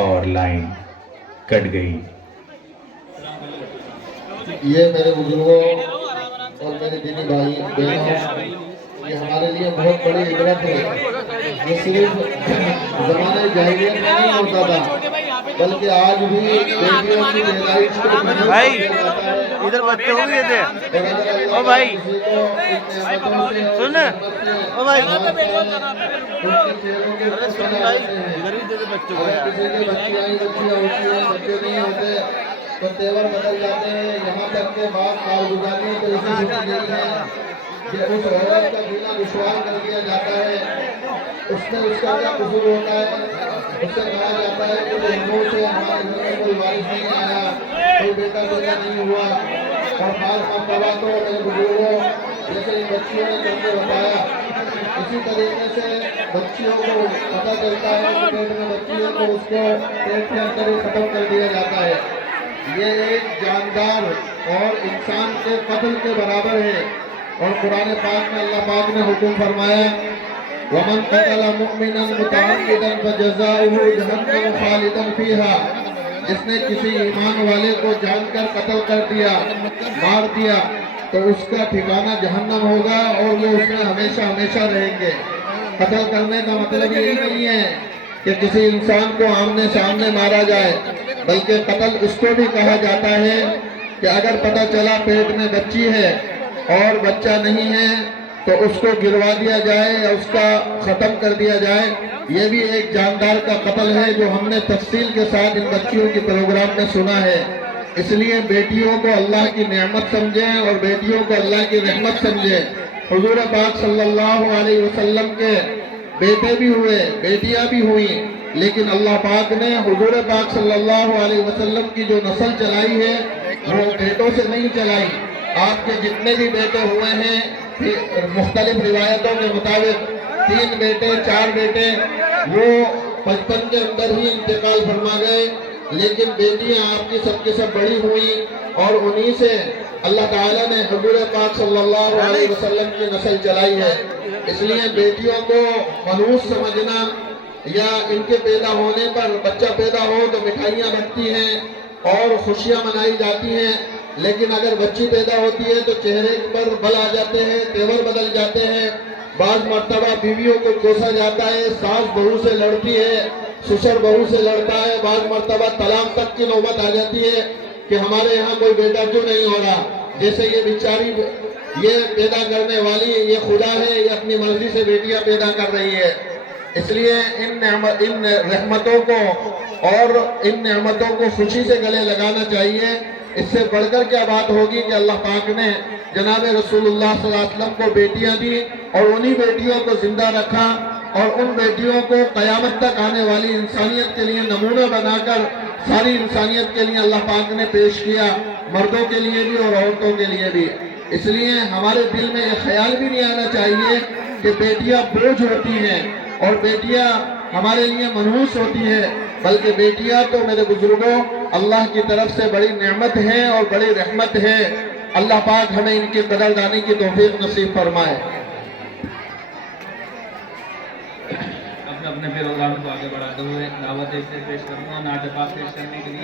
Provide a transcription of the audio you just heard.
اور لائن کٹ گئی۔ یہ میرے بزرگوں اور میرے دینی بھائی بہنوں، یہ ہمارے لیے بہت بڑی عبرت ہے۔ یہ صرف زمانہ جاہلیت میں نہیں ہوتا تھا، بلکہ آج بھی بیٹیوں کی پیدائش کو بھائی ادھر بچے ہو گئے تھے۔ او بھائی سن، او بھائی ادھر بھی دے دے بچوں کو یار۔ کسی کی بچیاں ہوتی ہیں، بچے نہیں ہوتے تو تیور بدل جاتے ہیں، یہاں تک کہ بعض کارگزاری تو ایسی ہوتی نہیں ہے کہ اس عورت کا جینا دشوار کر دیا جاتا ہے۔ اس میں اس کا کیا قصور ہوتا ہے؟ اس سے کہا جاتا ہے کہ بہنوں سے ہمارے گھر میں کوئی وارث نہیں آیا، کوئی بیٹا پیدا نہیں ہوا۔ اور بعض مرتبہ تو میرے بزرگوں جیسے ان بچیوں نے کر کے بتایا، اسی طریقے سے بچیوں کو پتہ چلتا ہے کہ پیٹ میں بچی ہے تو اس کو پیٹ کے اندر ہی ختم کر دیا جاتا ہے۔ یہ ایک جاندار اور انسان کے قتل کے برابر ہے۔ اور قرآن پاک میں اللہ پاک نے حکم فرمایا وَمَنْ قَتَلَ مُؤْمِنًا مُتَعَمِّدًا فَجَزَاؤُهُ جَهَنَّمُ خَالِدًا فِيهَا، جس نے کسی ایمان والے کو جان کر قتل کر دیا، مار دیا، تو اس کا ٹھکانہ جہنم ہوگا اور وہ اس میں ہمیشہ ہمیشہ رہیں گے۔ قتل کرنے کا مطلب یہی نہیں ہے کہ کسی انسان کو آمنے سامنے مارا جائے، بلکہ قتل اس کو بھی کہا جاتا ہے کہ اگر پتہ چلا پیٹ میں بچی ہے اور بچہ نہیں ہے تو اس کو گروا دیا جائے یا اس کا ختم کر دیا جائے۔ یہ بھی ایک جاندار کا قتل ہے جو ہم نے تفصیل کے ساتھ ان بچیوں کے پروگرام میں سنا ہے۔ اس لیے بیٹیوں کو اللہ کی نعمت سمجھیں اور بیٹیوں کو اللہ کی رحمت سمجھیں۔ حضور پاک صلی اللہ علیہ وسلم کے بیٹے بھی ہوئے، بیٹیاں بھی ہوئیں، لیکن اللہ پاک نے حضور پاک صلی اللہ علیہ وسلم کی جو نسل چلائی ہے وہ بیٹوں سے نہیں چلائی۔ آپ کے جتنے بھی بیٹے ہوئے ہیں مختلف روایتوں کے مطابق 3 بیٹے 4 بیٹے وہ بچپن کے اندر ہی انتقال فرما گئے، لیکن بیٹیاں آپ کی سب بڑی ہوئی اور انہی سے اللہ تعالیٰ نے حضور پاک صلی اللہ علیہ وسلم کی نسل چلائی ہے۔ اس لیے بیٹیوں کو منحوس سمجھنا یا ان کے پیدا ہونے پر بچہ پیدا ہو تو مٹھائیاں بنتی ہیں اور خوشیاں منائی جاتی ہیں، لیکن اگر بچی پیدا ہوتی ہے تو چہرے پر بل آ جاتے ہیں، تیور بدل جاتے ہیں۔ بعض مرتبہ بیویوں کو کوسا جاتا ہے، ساس بہو سے لڑتی ہے، سسر بہو سے لڑتا ہے، بعض مرتبہ طلاق تک کی نوبت آ جاتی ہے کہ ہمارے یہاں کوئی بیٹا کیوں نہیں ہو رہا، جیسے یہ بیچاری یہ پیدا کرنے والی یہ خدا ہے، یہ اپنی مرضی سے بیٹیاں پیدا کر رہی ہے۔ اس لیے ان رحمتوں کو اور ان نعمتوں کو خوشی سے گلے لگانا چاہیے۔ اس سے بڑھ کر کیا بات ہوگی کہ اللہ پاک نے جناب رسول اللہ صلی اللہ علیہ وسلم کو بیٹیاں دی اور انہی بیٹیوں کو زندہ رکھا اور ان بیٹیوں کو قیامت تک آنے والی انسانیت کے لیے نمونہ بنا کر ساری انسانیت کے لیے اللہ پاک نے پیش کیا، مردوں کے لیے بھی اور عورتوں کے لیے بھی۔ اس لیے ہمارے دل میں یہ خیال بھی نہیں آنا چاہیے کہ بیٹیاں بوجھ ہوتی ہیں اور بیٹیاں ہمارے لیے منحوس ہوتی ہے، بلکہ بیٹیاں تو میرے بزرگوں اللہ کی طرف سے بڑی نعمت ہے اور بڑی رحمت ہے۔ اللہ پاک ہمیں ان کی قدردانی کی توفیق نصیب فرمائے۔ اپنے پروگرام کو آگے بڑھاتے ہوئے دعوت پیش کروں گا نعت پاک پیش کرنے کے لیے۔